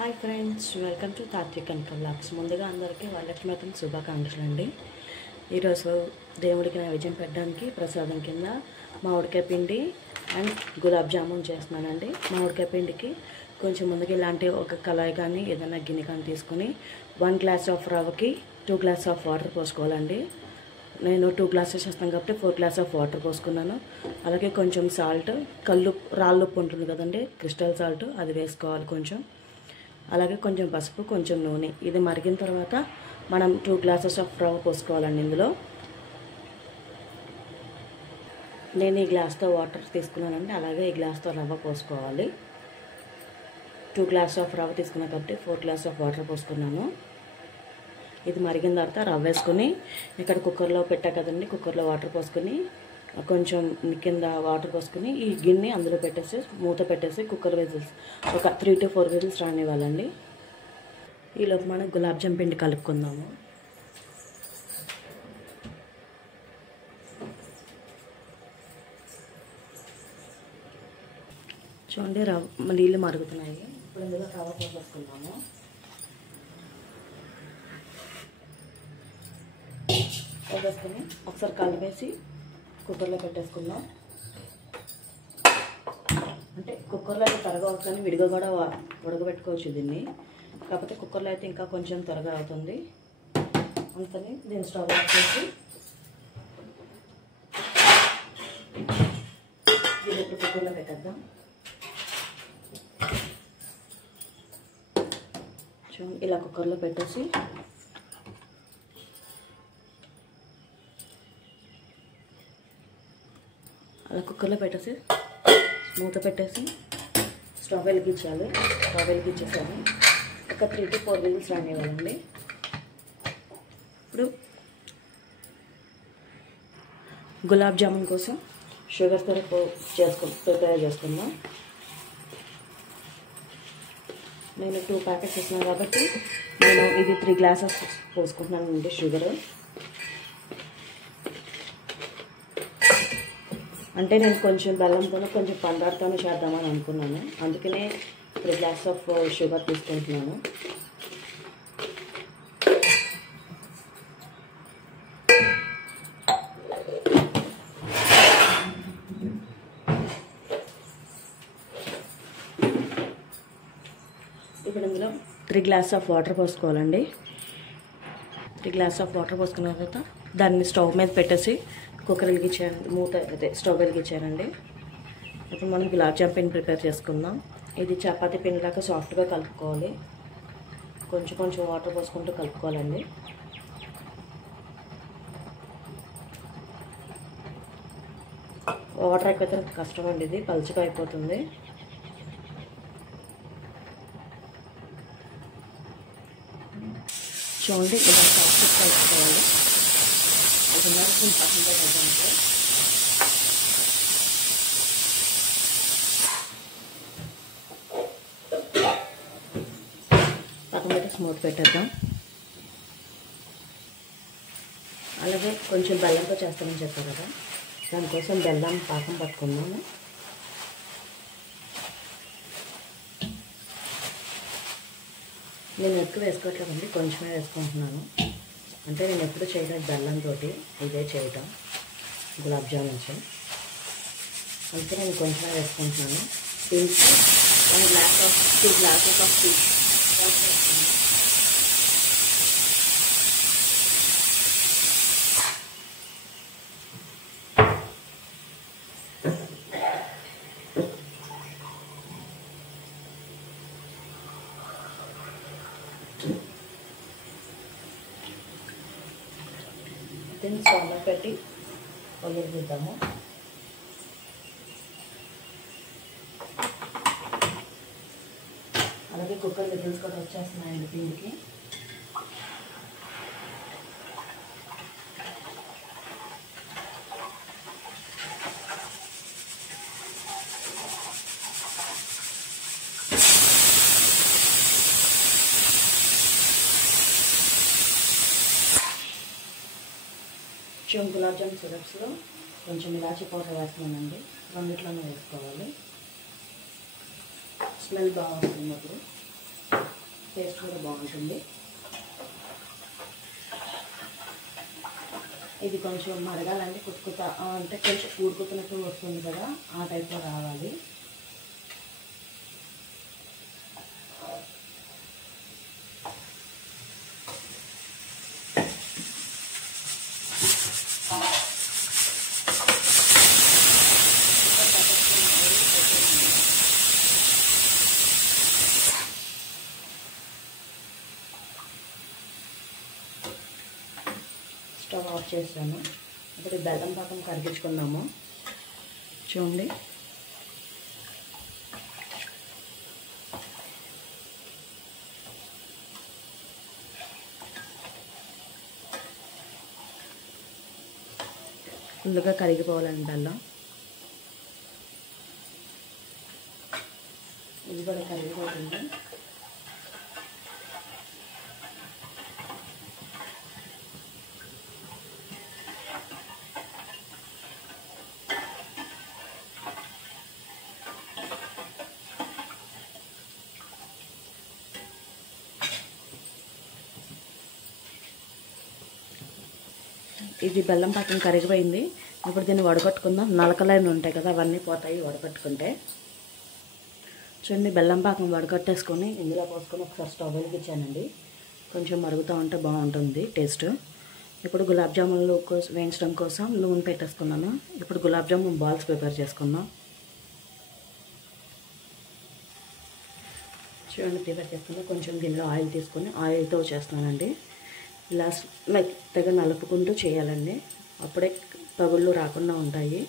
Hi friends, welcome to Tatvik and vlogs. ముందుగా అందరికీ వరలక్ష్మి శుభాకాంక్షలు అండి. ఈరోజు దేవుడికి నైవేద్యం పెట్టడానికి ప్రసాదం కింద మామిడికాయ పిండి అండ్ గులాబ్ జామున్ చేస్తున్నానండి. మామిడికాయ పిండికి కొంచెం ముందుగా ఇలాంటి ఒక కళాయి కానీ ఏదైనా గిన్నె కానీ తీసుకుని 1 గ్లాస్ ఆఫ్ రవ్వకి 2 గ్లాస్ ఆఫ్ వాటర్ పోసుకోవాలండి. నేను 2 గ్లాసెస్ చేస్తాను కాబట్టి 4 గ్లాస్ ఆఫ్ వాటర్ పోసుకున్నాను. అలాగే కొంచెం సాల్ట్, రాళ్ళుప్పు ఉంటుంది కదండి, క్రిస్టల్ సాల్ట్, అది వేసుకోవాలి కొంచెం. అలాగే కొంచెం పసుపు, కొంచెం నూనె. ఇది మరిగిన తర్వాత మనం 2 గ్లాసెస్ ఆఫ్ రవ్వ పోసుకోవాలండి. ఇందులో నేను ఈ గ్లాస్తో వాటర్ తీసుకున్నానండి, అలాగే ఈ గ్లాస్తో రవ్వ పోసుకోవాలి. 2 గ్లాస్ ఆఫ్ రవ్వ తీసుకున్నాను కాబట్టి 4 గ్లాస్ ఆఫ్ వాటర్ పోసుకున్నాను. ఇది మరిగిన తర్వాత రవ్వ వేసుకొని ఇక్కడ కుక్కర్లో పెట్టా కదండి, కుక్కర్లో వాటర్ పోసుకొని కొంచెం కింద వాటర్ పోసుకొని ఈ గిన్నె అందులో పెట్టేసి మూత పెట్టేసి కుక్కర్ విజిల్స్ ఒక 3 to 4 విజిల్స్ రానివ్వాలండి. ఈలోపు మనం గులాబ్ జామ్ పిండి కలుపుకుందాము. చూడండి, నీళ్ళు మరుగుతున్నాయి. ఇప్పుడు ఇందులో రవ్వ పోసుకుందాము. వేసుకొని ఒకసారి కలిపేసి కుక్కర్లో పెట్టేసుకుందాం. అంటే కుక్కర్లో అయితే త్వరగా అవుతుంది, విడిగా కూడా ఉడకబెట్టుకోవచ్చు దీన్ని. కాకపోతే కుక్కర్లో అయితే ఇంకా కొంచెం త్వరగా అవుతుంది. అందుకని దీన్ని స్టవ్ ఆఫ్ చేసి దీన్ని ఇప్పుడు కుక్కర్లో పెట్టేద్దాం. చూడండి, ఇలా కుక్కర్లో పెట్టేసి అలా కుక్కర్లో పెట్టేసి మూత పెట్టేసి స్టవ్ వెలిగించాలి. స్టవ్ వెలిగించేసాను. ఒక 3 to 4 విజిల్స్ రానివ్వాలండి. ఇప్పుడు గులాబ్ జామున్ కోసం షుగర్తో ప్రిపేర్ చేసుకుందాం. నేను 2 ప్యాకెట్స్ ఇస్తున్నాను కాబట్టి నేను ఇది 3 గ్లాసెస్ పోసుకుంటున్నానండి షుగర్. అంటే నేను కొంచెం బెల్లంతోనే కొంచెం పందాడుతోనే చేద్దామని అనుకున్నాను, అందుకనే 3 గ్లాస్ ఆఫ్ షుగర్ తీసుకుంటున్నాను. ఇప్పుడు ఇందులో 3 గ్లాస్ ఆఫ్ వాటర్ పోసుకోవాలండి. 3 గ్లాస్ ఆఫ్ వాటర్ పోసుకున్న తర్వాత దాన్ని స్టవ్ మీద పెట్టేసి కుక్కర్ వెలిగించాను, స్టవ్ వెలిగించానండి. ఇప్పుడు మనం గులాబ్ జామ్ పిండి ప్రిపేర్ చేసుకుందాం. ఇది చపాతీ పిండిలాగా సాఫ్ట్గా కలుపుకోవాలి. కొంచెం కొంచెం వాటర్ పోసుకుంటూ కలుపుకోవాలండి. వాటర్ ఎక్కువైతే కష్టం అండి, ఇది పలుచగా అయిపోతుంది. చూడండి, ఇలా సాఫ్ట్గా కలుపుకోవాలి. అది కొంచెం పక్కన పెట్టాలంటే పక్కన పెట్టి స్మూత్ పెట్టేద్దాం. అలాగే కొంచెం బెల్లంతో చేస్తామని చెప్పారు కదా, దానికోసం బెల్లం పాకం పట్టుకున్నాము. నేను ఎక్కువ వేసుకోవట్లేదండి, కొంచెమే వేసుకుంటున్నాను. అంటే నేను ఎప్పుడు చేయలేదు బెల్లంతో, ఇదే చేయటం గులాబ్ జామున్స్. అందుకే నేను కొంచెమే వేసుకుంటున్నాను. దీనికి 2 గ్లాసెస్ ఆఫ్ టీ వేసుకున్నాను. దీన్ని స్టవ్లో పెట్టి వదిలిద్దాము. అలాగే కుక్కర్ విజిల్స్ కూడా వచ్చేస్తున్నాయండి దీనికి. గులాబ్ జామ్ సిరప్స్లో కొంచెం ఇలాచీ పౌడర్ వేస్తున్నానండి. రెండిట్లోనే వేసుకోవాలి, స్మెల్ బాగా వస్తుంది. అప్పుడు టేస్ట్ కూడా బాగుంటుంది. ఇది కొంచెం మరగాలంటే కుట్టుకుతా అంటే కొంచెం ఉడుకుతున్నట్టు వస్తుంది కదా, ఆ టైప్లో రావాలి. స్టవ్ ఆఫ్ చేస్తాను. ఇప్పుడు బెల్లం పాకం కరిగించుకుందాము. చూడండి, ఫుల్గా కరిగిపోవాలండి బెల్లం. ఇది కూడా కరిగిపోతుంది. ఇది బెల్లం పాకం కరిగిపోయింది. ఇప్పుడు దీన్ని వడకట్టుకుందాం. నలకలైన ఉంటాయి కదా, అవన్నీ పోతాయి వడకట్టుకుంటే. చూడండి, బెల్లం పాకం వడకట్టేసుకొని ఇందులో పోసుకొని ఒకసారి స్టవ్ వెలిగించానండి. కొంచెం మరుగుతూ ఉంటే బాగుంటుంది టేస్ట్. ఇప్పుడు గులాబ్ జామున్లు వేయించడం కోసం నూనె పెట్టేసుకున్నాను. ఇప్పుడు గులాబ్ జామున్ బాల్స్ ప్రిపేర్ చేసుకుందాం. చూడండి, ప్రిపేర్ చేసుకుందాం. కొంచెం దీనిలో ఆయిల్ తీసుకొని ఆయిల్తో చేస్తున్నానండి. ఇలా మెత్తగా నలుపుకుంటూ చేయాలండి, అప్పుడే పగుళ్ళు రాకుండా ఉంటాయి.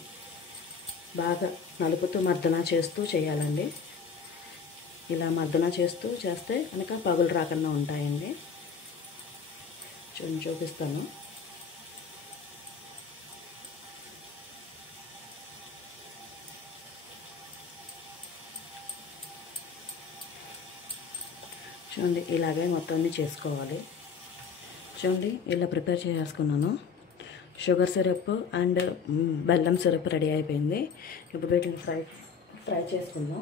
బాగా నలుపుతూ మర్దన చేస్తూ చేయాలండి. ఇలా మర్దన చేస్తూ చేస్తే కనుక పగులు రాకుండా ఉంటాయండి. చూపిస్తాను. చూడండి, ఇలాగే మొత్తం అన్నీ చేసుకోవాలి. చూడండి, ఇలా ప్రిపేర్ చేసుకున్నాను. షుగర్ సిరప్ అండ్ బెల్లం సిరప్ రెడీ అయిపోయింది. ఇప్పుడు వీటిని ఫ్రై చేసుకుందాం.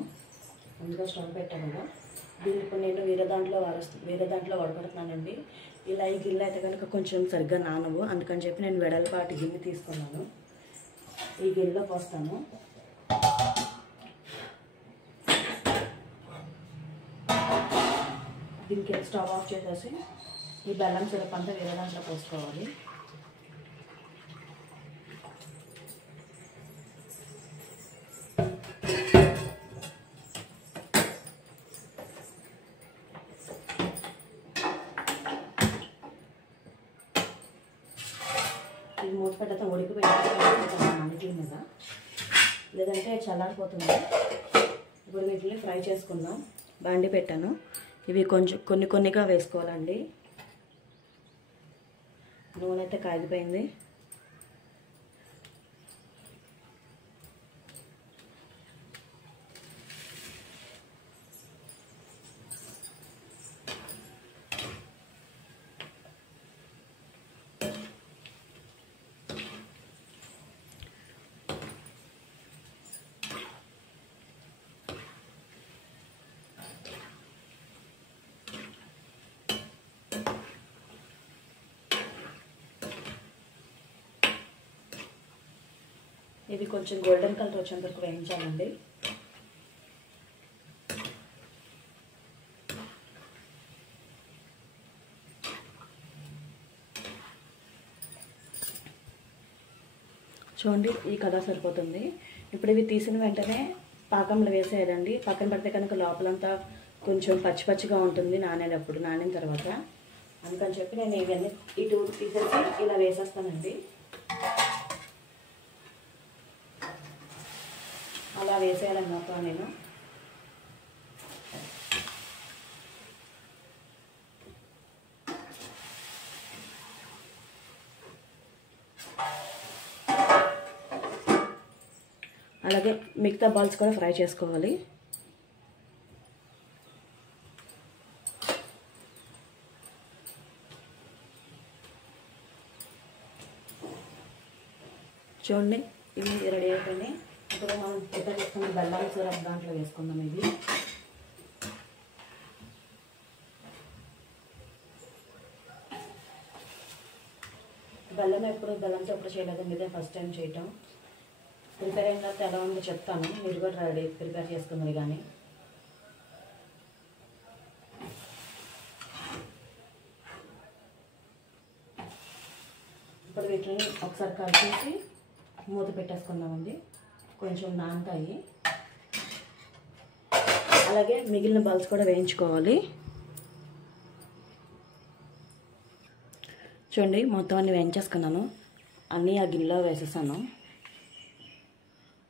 అందులో స్టవ్ పెట్టాను కదా, దీన్ని ఇప్పుడు నేను వేరే దాంట్లో వడకడుతున్నానండి. ఇలా ఈ గిన్నె అయితే కనుక కొంచెం సరిగ్గా నానవు, అందుకని చెప్పి నేను వెడల్పాటి గిన్నె తీసుకున్నాను. ఈ గిన్నెలో పోస్తాను. దీనికి స్టవ్ ఆఫ్ చేసేసి ఈ బెల్లం సిరప్ అంతా వేరే దాంట్లో పోసుకోవాలి. ఇది మూత పెట్టడం ఉడికిపోయి మీద, లేదంటే చల్లారిపోతుంది. ఇప్పుడు వీటిని ఫ్రై చేసుకుందాం. బండి పెట్టాను. ఇవి కొంచెం కొన్నిగా వేసుకోవాలండి. నూనె అయితే కాగిపోయింది. ఇవి కొంచెం గోల్డెన్ కలర్ వచ్చేంత వరకు వేయించాలండి. చూడండి, ఈ కలర్ సరిపోతుంది. ఇప్పుడు ఇవి తీసిన వెంటనే పాకంలో వేసేయాలండి. పక్కన పెడితే కనుక లోపలంతా కొంచెం పచ్చిగా ఉంటుంది నానిన తర్వాత. అందుకని చెప్పి నేను ఇవన్నీ ఇటు తీసేసి ఇలా వేసేస్తానండి. అలా వేసేయాలని మొత్తం నేను. అలాగే మిగతా బాల్స్ కూడా ఫ్రై చేసుకోవాలి. చూడండి, ఇవి రెడీ అయిపోయినాయి. ఇప్పుడు మనం ప్రిపేర్ చేసుకున్న బెల్లం సిరప్ దాంట్లో వేసుకుందాం. ఇది బెల్లంతో ఎప్పుడు చేయలేదండి, ఇదే ఫస్ట్ టైం చేయటం. ప్రిపేర్ అయిన తర్వాత ఎలా ఉందో చెప్తాను, మీరు కూడా రెడీ ప్రిపేర్ చేసుకుంది. కానీ ఇప్పుడు వీటిని ఒకసారి కలిపేసి మూత పెట్టేసుకుందామండి, కొంచెం నానతాయి. అలాగే మిగిలిన బాల్స్ కూడా వేయించుకోవాలి. చూడండి, మొత్తం అన్నీ వేయించేసుకున్నాను. అన్నీ ఆ గిన్నెలో వేసేసాను.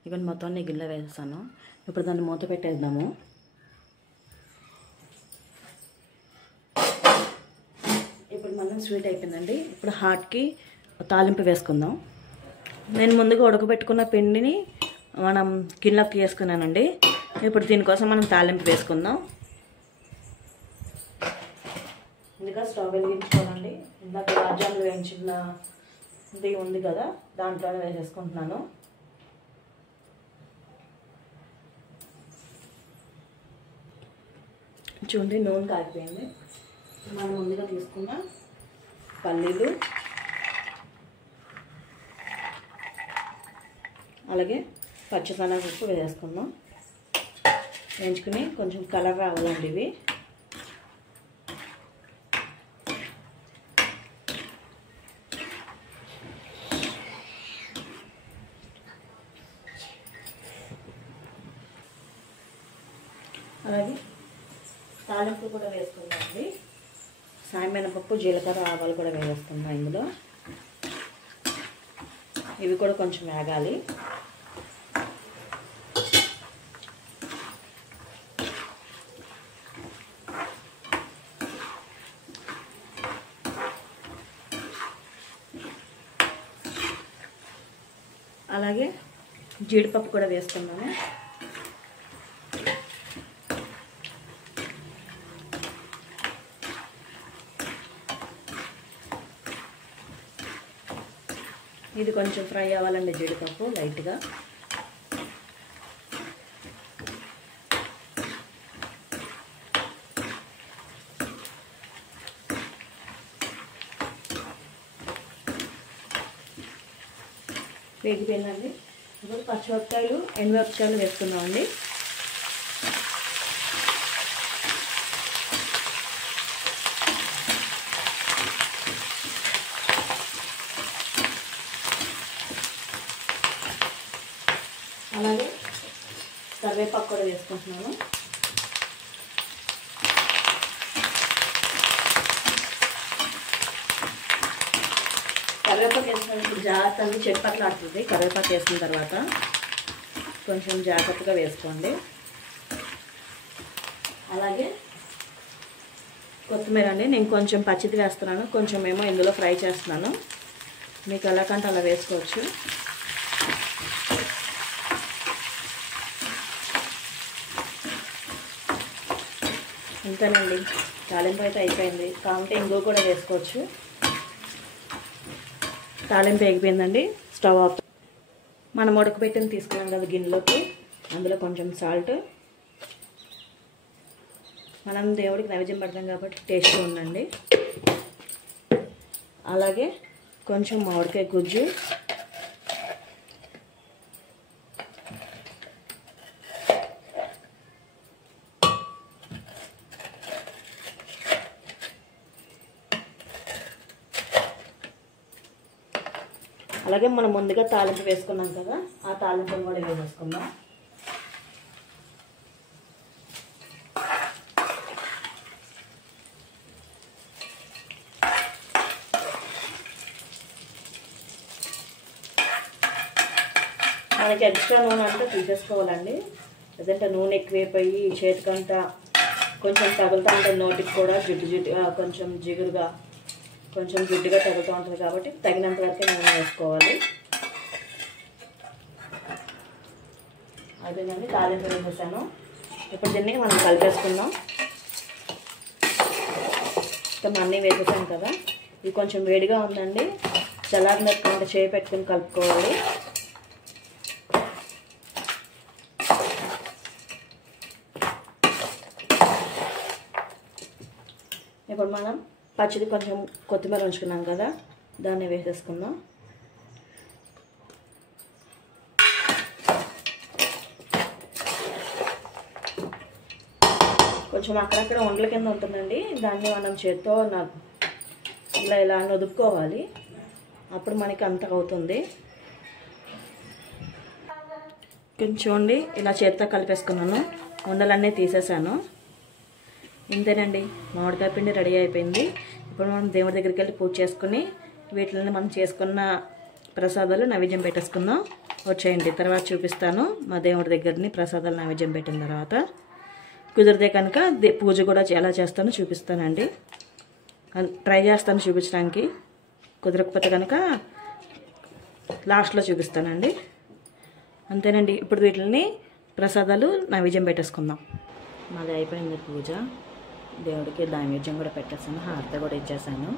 ఇవన్నీ మొత్తం అన్నీ గిన్నెలో వేసేసాను. ఇప్పుడు దాన్ని మూత పెట్టేద్దాము. ఇప్పుడు మనం స్వీట్ అయిపోయిందండి. ఇప్పుడు హాట్కి తాలింపు వేసుకుందాం. నేను ముందుగా ఉడకబెట్టుకున్న పిండిని మనం గిన్నెలోకి వేసుకున్నానండి. ఇప్పుడు దీనికోసం మనం తాలింపు వేసుకుందాం. ముందుగా స్టవ్ వెలిగించుకోవాలండి. ఇందాక రాజ్యాలు వేయించినది ఉంది కదా, దాంట్లోనే వేసేసుకుంటున్నాను. చూడండి, నూనె కాగిపోయింది. మనం ముందుగా తీసుకున్న పల్లీలు, అలాగే పచ్చిశనగపప్పు వేసుకుందాం. వేయించుకుని కొంచెం కలర్ రావాలండి ఇవి. అలాగే తాలింపు కూడా వేసుకుందామండి. సాయమినపప్పు, జీలకర్ర, ఆవాలు కూడా వేసుకుందాం ఇందులో. ఇవి కూడా కొంచెం వేగాలి. అలాగే జీడిపప్పు కూడా వేసుకున్నాను. ఇది కొంచెం ఫ్రై అవ్వాలండి, జీడిపప్పు లైట్గా. వేగిపోయిందండి. ఇప్పుడు పచ్చిమిరపకాయలు, ఎండుమిరపకాయలు వేసుకుందామండి. అలాగే కరివేపాకు కూడా వేసుకుంటున్నాను. కరివేపాకు వేసినప్పుడు జాగ్రత్త అండి, చెట్పట్లు ఆడుతుంది. కరివేపాకు వేసిన తర్వాత కొంచెం జాగ్రత్తగా వేసుకోండి. అలాగే కొత్తిమీర అండి, నేను కొంచెం పచ్చిది వేస్తున్నాను, కొంచెం ఏమో ఇందులో ఫ్రై చేస్తున్నాను. మీకు ఎలాకంటే అలా వేసుకోవచ్చు. ఇంతేనండి, తాలింపు అయితే అయిపోయింది. కావాలంటే ఇంగువ కూడా వేసుకోవచ్చు. తాలింపు అయిపోయిందండి. Stove off. మనం ఉడకబెట్టిన తీసుకున్నాం కదా గిన్నెలోకి, అందులో కొంచెం సాల్ట్. మనం దేవుడికి నైవేద్యం పెడతాం కాబట్టి టేస్ట్ ఉండండి. అలాగే కొంచెం మామిడికాయ గుజ్జు, అలాగే మనం ముందుగా తాలింపు వేసుకున్నాం కదా, ఆ తాలింపును కూడా వేసేసుకుందాం. మనకి ఎక్స్ట్రా నూనె అంటే తీసేసుకోవాలండి, లేదంటే నూనె ఎక్కువైపోయి చేతికంట కొంచెం తగులుతూ ఉంటుంది, నోటికి కూడా కొంచెం జిగురుగా కొంచెం జిడ్డుగా తగులుతూ ఉంటుంది. కాబట్టి తగినంత వరకు నూనె వేసుకోవాలి. అయిపోయిందండి, తాలింపు వేసేసాను. ఇప్పుడు దీన్ని మనం కలిపేసుకుందాం. మొత్తం అన్నీ వేసేసాం కదా, ఇది కొంచెం వేడిగా ఉందండి. చల్లారినట్టు చేయి పెట్టుకుని కలుపుకోవాలి. ఇప్పుడు మనం పచ్చిది కొంచెం కొత్తిమీర ఉంచుకున్నాం కదా, దాన్ని వేసేసుకుందాం. కొంచెం అక్కడక్కడ వంటల కింద ఉంటుందండి, దాన్ని మనం చేత్తో ఇలా ఇలా నొదుపుకోవాలి, అప్పుడు మనకి అంత అవుతుంది. కొంచెం ఇలా చేత్తో కలిపేసుకున్నాను, ఉండలన్నీ తీసేసాను. ఇంతేనండి, మామిడికాయ పిండి రెడీ అయిపోయింది. ఇప్పుడు మనం దేవుడి దగ్గరికి వెళ్ళి పూజ చేసుకుని వీటిని మనం చేసుకున్న ప్రసాదాలు నైవేద్యం పెట్టేసుకుందాం. వచ్చేయండి, తర్వాత చూపిస్తాను మా దేవుడి దగ్గరని ప్రసాదాలు నైవేద్యం పెట్టిన తర్వాత. కుదిరితే కనుక పూజ కూడా ఎలా చేస్తానో చూపిస్తానండి, ట్రై చేస్తాను చూపించడానికి. కుదరకపోతే కనుక లాస్ట్లో చూపిస్తానండి. అంతేనండి, ఇప్పుడు వీటిని ప్రసాదాలు నైవేద్యం పెట్టేసుకుందాం. మాది అయిపోయింది పూజ, దేవుడికి నైవేద్యం కూడా పెట్టేసాను, హారతి కూడా ఇచ్చేసాను.